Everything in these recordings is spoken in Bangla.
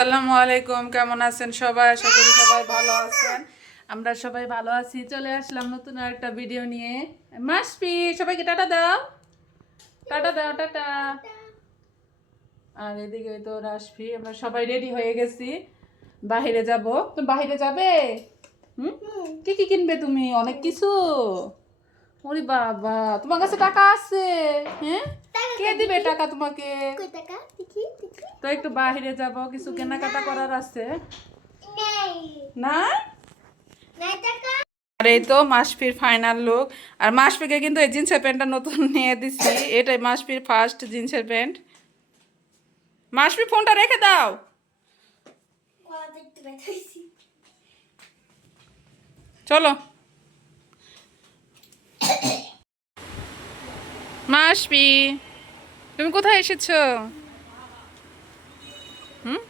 আসসালামু আলাইকুম, কেমন আছেন সবাই? আশা করি সবাই ভালো আছেন। আমরা সবাই ভালো আছি। চলে আসলাম নতুন একটা ভিডিও নিয়ে। মাসপি, সবাইকে টাটা দাও, টাটা দাও, টাটা। আর এদিকে তো রাশফি, আমরা সবাই রেডি হয়ে গেছি, বাহিরে যাব। তুমি বাহিরে যাবে? হুম, কি কি কিনবে তুমি? অনেক কিছু। ওরে বাবা, তোমার কাছে টাকা আছে? হ্যাঁ, কে দিবে টাকা তোমাকে? তো একটু বাহিরে যাব, কিছু কেনাকাটা করার আছে। না, আর এই তো মাসফির ফাইনাল লুক। আর মাসফিকে কিন্তু এই জিন্সের প্যান্টটা নতুন নিয়ে দিচ্ছি। এটাই মাসফির ফার্স্ট জিন্সের প্যান্ট। মাসফি, ফোনটা রেখে দাও। চলো মাসফি, তুমি কোথায় এসেছো? হুম,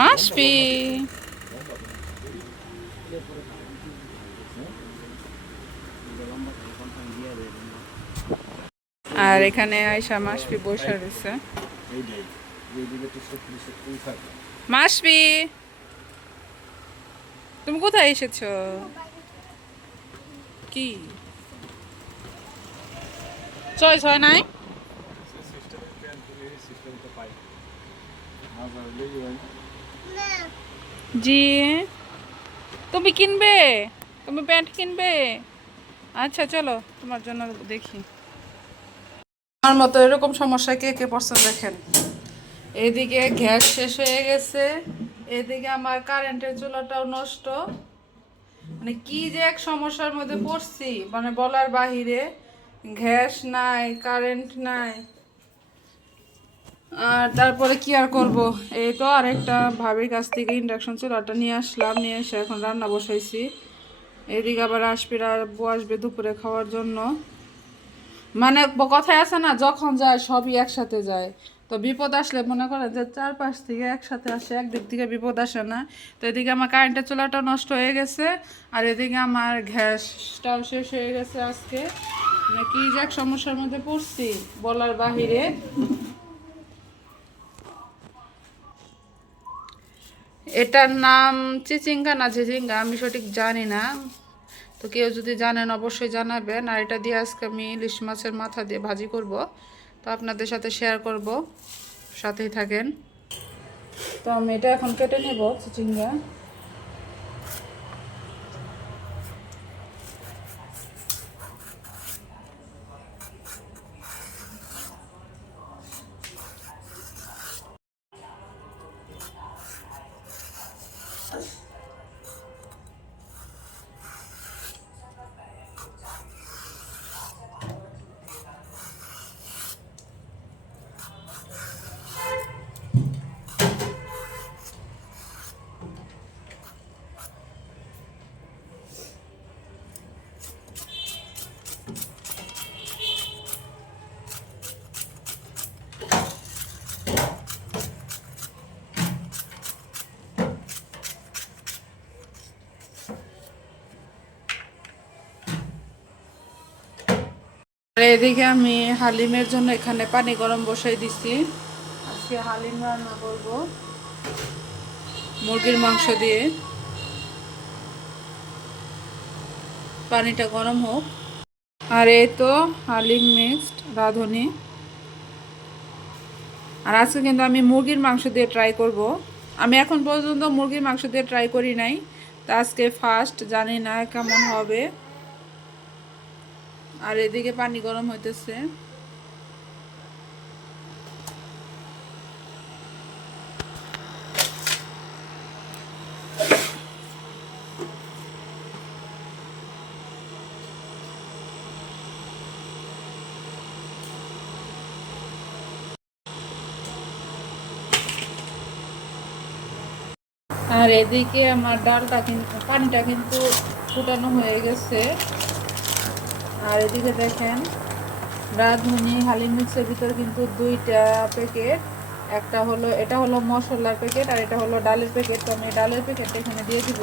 মাসফি। আর এখানে আয়সা মাসফি বসে রয়েছে। মাসফি, তুমি কোথায় এসেছো? কি চয়েস হয় নাই? জি, তুমি কিনবে? তুমি প্যান্ট কিনবে? আচ্ছা চলো, তোমার জন্য দেখি। আমার মতো এরকম সমস্যা কে কে পছন্দ দেখেন। এদিকে গ্যাস শেষ হয়ে গেছে, এদিকে আমার কারেন্টের চুলাটাও নষ্ট। মানে কি যে এক সমস্যার মধ্যে পড়ছি, মানে বলার বাহিরে। গ্যাস নাই, কারেন্ট নাই। আর তারপরে কি আর করব, এই তো আরেকটা ভাবির কাছ থেকে ইন্ডাকশন চুলাটা নিয়ে আসলাম, নিয়ে এসে এখন রান্না বসাইছি। এদিকে আবার আসবে, আর বউ আসবে দুপুরে খাওয়ার জন্য। মানে কথায় আছে না, যখন যায় সবই একসাথে যায়। তো বিপদ আসলে মনে করে যে চারপাশ থেকে একসাথে আসে, একদিক থেকে বিপদ আসে না। তো এদিকে আমার কারেন্টের চুলাটা নষ্ট হয়ে গেছে, আর এদিকে আমার গ্যাসটাও শেষ হয়ে গেছে আজকে। মানে কি যে এক সমস্যার মধ্যে পড়ছি, বলার বাহিরে। এটার নাম চিচিঙ্গা না ঝিঝিঙ্গা, আমি সঠিক জানি না। তো কেউ যদি জানেন অবশ্যই জানাবেন। আর এটা দিয়ে আজকে আমি ইলিশ মাছের মাথা দিয়ে ভাজি করব, তো আপনাদের সাথে শেয়ার করব, সাথেই থাকেন। তো আমি এটা এখন কেটে নেব চিচিঙ্গা। আর এদিকে আমি হালিমের জন্য এখানে পানি গরম বসাই দিছি। আজকে হালিম রান্না করব মুরগির মাংস দিয়ে। পানিটা গরম হোক। আর এই তো হালিম মিক্সড রাঁধুনি। আর আজকে কিন্তু আমি মুরগির মাংস দিয়ে ট্রাই করব। আমি এখন পর্যন্ত মুরগির মাংস দিয়ে ট্রাই করি নাই, তা আজকে ফার্স্ট, জানি না কেমন হবে। আর এদিকে পানি গরম হইতেছে। আর এদিকে আমার ডালটা কিন্তু, পানিটা কিন্তু ফুটানো হয়ে গেছে। আর এদিকে দেখেন রাঁধুনি হালিম মিক্সের ভিতর কিন্তু দুইটা প্যাকেট, একটা হলো এটা হলো মশলার প্যাকেট আর এটা হলো ডালের প্যাকেট। তো আমি ডালের প্যাকেটটা এখানে দিয়ে দিব।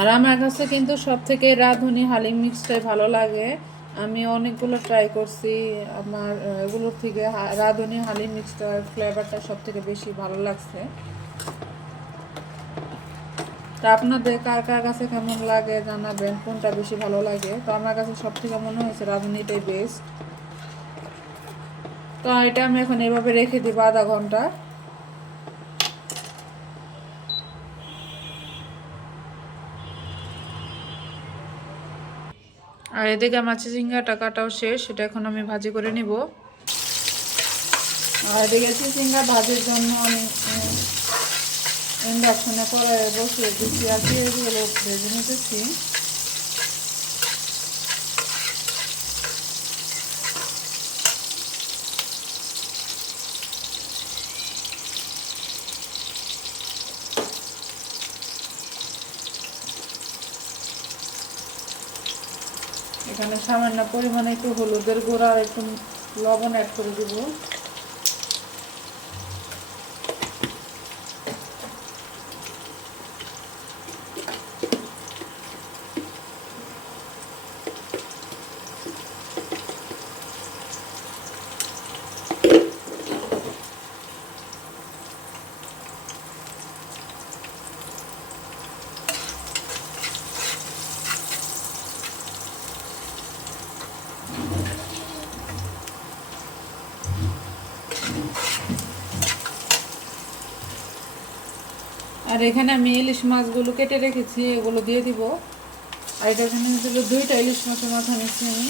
আর আমার কাছে কিন্তু সব থেকে রাঁধুনি হালিম মিক্সটাই ভালো লাগে। আমি অনেকগুলো ট্রাই করছি, আমার এগুলোর থেকে রাঁধুনি হালিম মিক্সটার ফ্লেভারটা সব থেকে বেশি ভালো লাগছে। তা আপনাদের কার কার কাছে কেমন লাগে জানাবেন, কোনটা বেশি ভালো লাগে। তো আমার কাছে সব থেকে মনে হয়েছে রাঁধুনিটাই বেস্ট। তো এটা আমি এখন এভাবে রেখে দিব আধা ঘন্টা। আর এদিকে মাছের চিংড়াটা কাটাও শেষ, সেটা এখন আমি ভাজি করে নিব। আর এদিকে চিচিঙ্গা ভাজির জন্য আমি ইন্ডাকশনে কড়াইয়ে বসিয়ে দিচ্ছি আর পেঁয়াজগুলো ভেজে নিতেছি। এখানে সামান্য পরিমাণে একটু হলুদের গুঁড়া আর একটু লবণ অ্যাড করে দিব। আর এখানে আমি ইলিশ মাছগুলো কেটে রেখেছি, এগুলো দিয়ে দিব। আর এটা এখানে দুইটা ইলিশ মাছের মাথা নিচ্ছি আমি।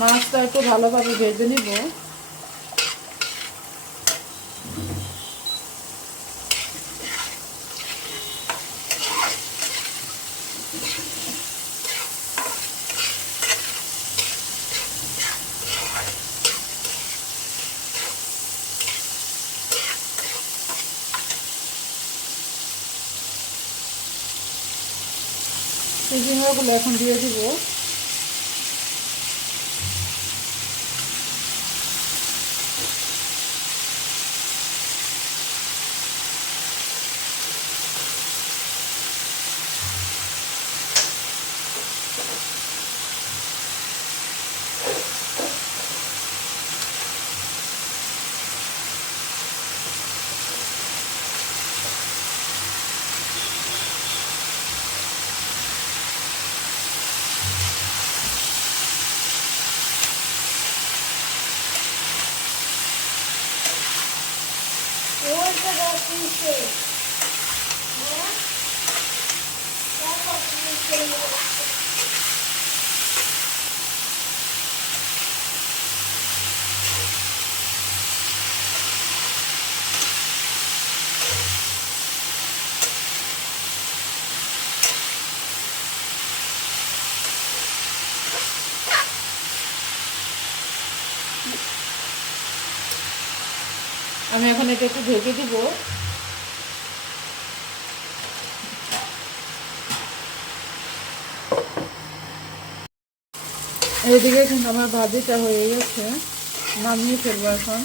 মাছটা একটু ভালোভাবে ভেজে নিব। চিচিঙ্গাগুলো এখন দিয়ে দিব। আমি এখন এটা একটু ঢেকে দিব। এদিকে কিন্তু আমার ভাজিটা হয়ে গেছে, নামিয়ে ফেলবো এখন।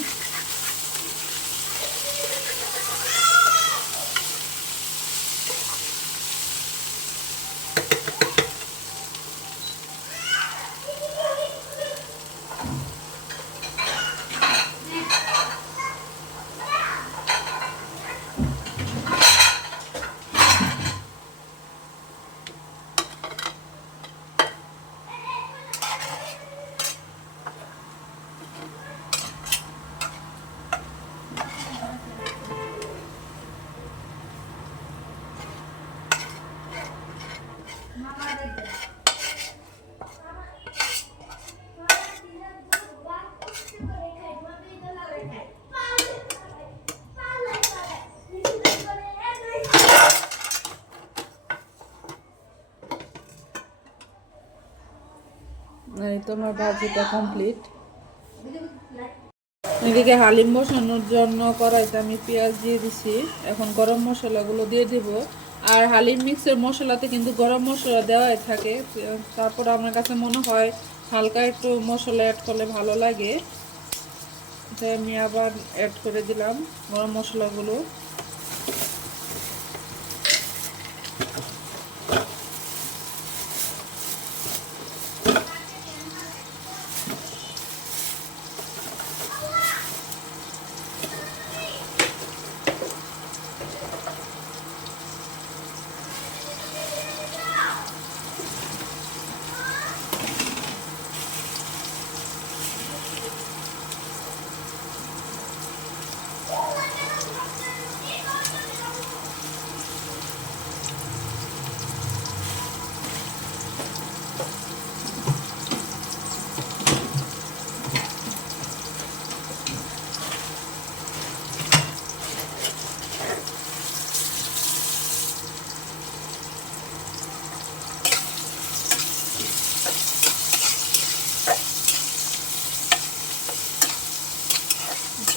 এই তো আমার ভাজিটা কমপ্লিট। এদিকে হালিম বসানোর জন্য কড়াইতে আমি পেঁয়াজ দিয়ে দিছি, এখন গরম মশলাগুলো দিয়ে দিব। আর হালিম মিক্সের মশলাতে কিন্তু গরম মশলা দেওয়াই থাকে, তারপর আমার কাছে মনে হয় হালকা একটু মশলা অ্যাড করলে ভালো লাগে, তাই আমি আবার অ্যাড করে দিলাম গরম মশলাগুলো।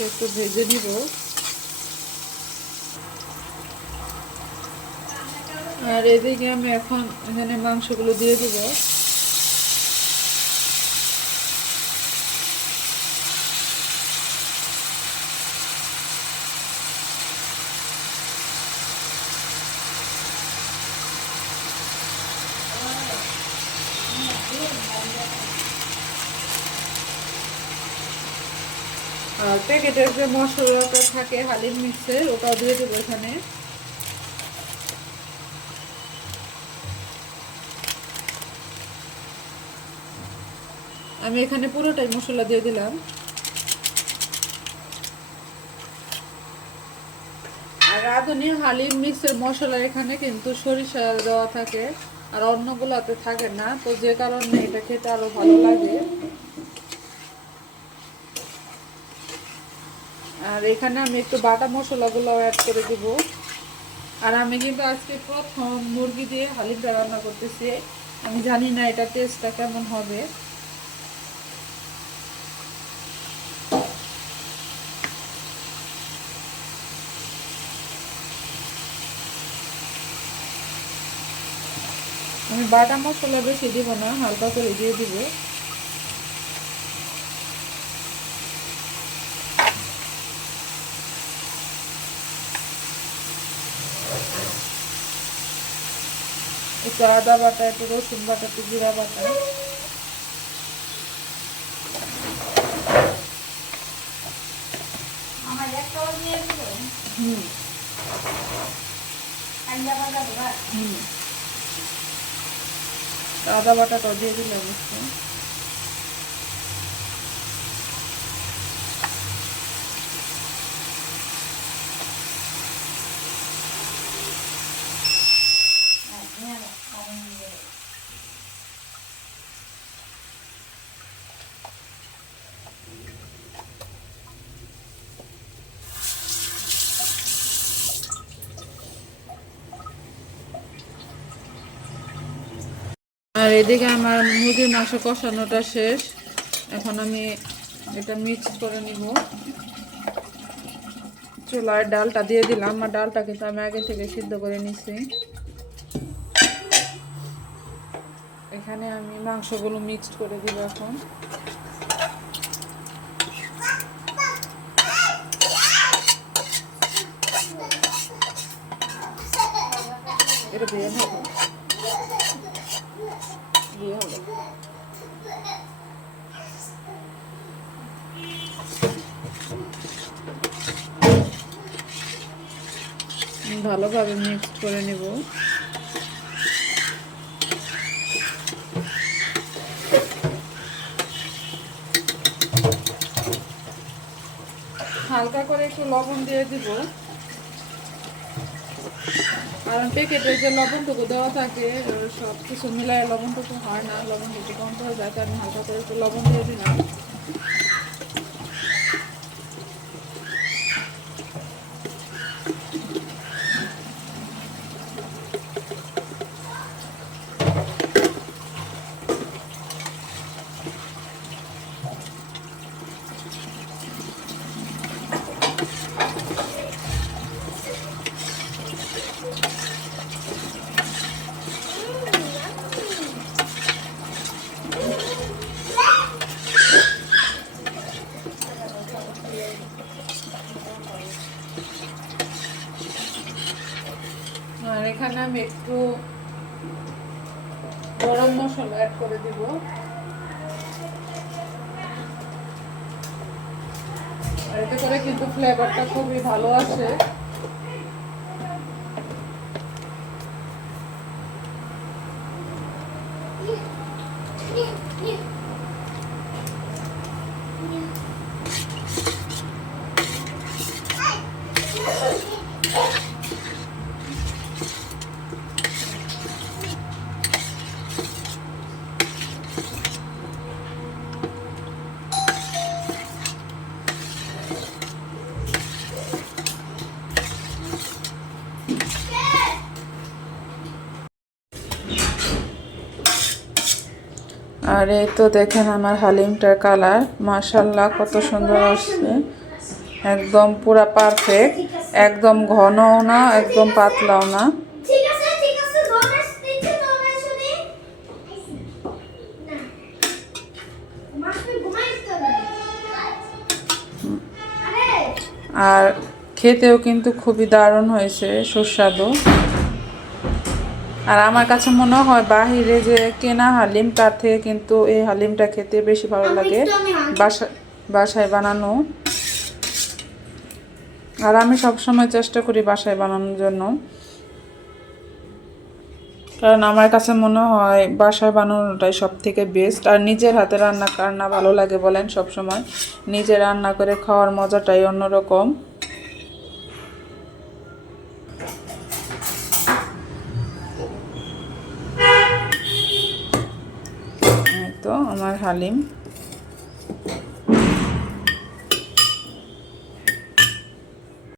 একটু ভেজে নিব। আর এদিকে আমি এখন এখানে মাংসগুলো দিয়ে দিব। আর প্যাকেটের যে মশলাটা থাকে হালিম মিক্সের, ওটাও দিয়ে দেবো এখানে। আমি এখানে পুরোটাই মশলা দিয়ে দিলাম। আর রাঁধুনি হালিম মিক্সের মশলা এখানে কিন্তু সরিষা দেওয়া থাকে, আর অন্যগুলোতে থাকে না, তো যে কারণে এটা খেতে আরো ভালো লাগে। আর এখানে আমি একটু বাটা মশলাগুলো অ্যাড করে দিব। আর আমি কিন্তু আজকে প্রথম মুরগি দিয়ে হালিমটা রান্না করতেছি, আমি জানি না এটা টেস্টটা কেমন হবে। আমি বাটা মশলা বেশি দিব না, হালকা করে দিয়ে দিব। একটু আদা বাটা, একটু রসুন বাটা, একটু জিরা বাটা। আদা বাটাটাও দিয়ে দিলাম একটু। আর এদিকে আমার মুরগির মাংস কষানোটা শেষ, এখন আমি এটা মিক্স করে নিব। চুলার ডালটা দিয়ে দিলাম, আর ডালটা কিন্তু আমি আগে থেকে সিদ্ধ করে নিছি। এখানে আমি মাংসগুলো মিক্সড করে দিব এখন। এটা দিয়ে হবে, দিয়ে হবে। ভালোভাবে মিক্সড করে নেব। হালকা করে একটু লবণ দিয়ে দিব, কারণ প্যাকেটে যে লবণটুকু দেওয়া থাকে সব কিছু মিলায় লবণটুকু হয় না, লবণটুকু কম হয়ে যায়, তাই আমি হালকা করে একটু লবণ দিয়ে দিলাম। আর এখানে আমি একটু গরম মশলা অ্যাড করে দিব। আর এতে করে কিন্তু ফ্লেভারটা খুবই ভালো আসে। আর এই তো দেখেন আমার হালিমটার কালার, মাশাআল্লাহ কত সুন্দর আসছে, একদম পুরা পারফেক্ট, একদম ঘনও না একদম পাতলাও না। আর খেতেও কিন্তু খুবই দারুণ হয়েছে, সুস্বাদু। আর আমার কাছে মনে হয় বাহিরে যে কেনা হালিম তার থেকে কিন্তু এই হালিমটা খেতে বেশি ভালো লাগে বাসায় বানানো। আর আমি সবসময় চেষ্টা করি বাসায় বানানোর জন্য, কারণ আমার কাছে মনে হয় বাসায় বানানোটাই সব থেকে বেস্ট। আর নিজের হাতে রান্না কার না ভালো লাগে বলেন, সবসময় নিজে রান্না করে খাওয়ার মজাটাই অন্যরকম। তো আমার হালিম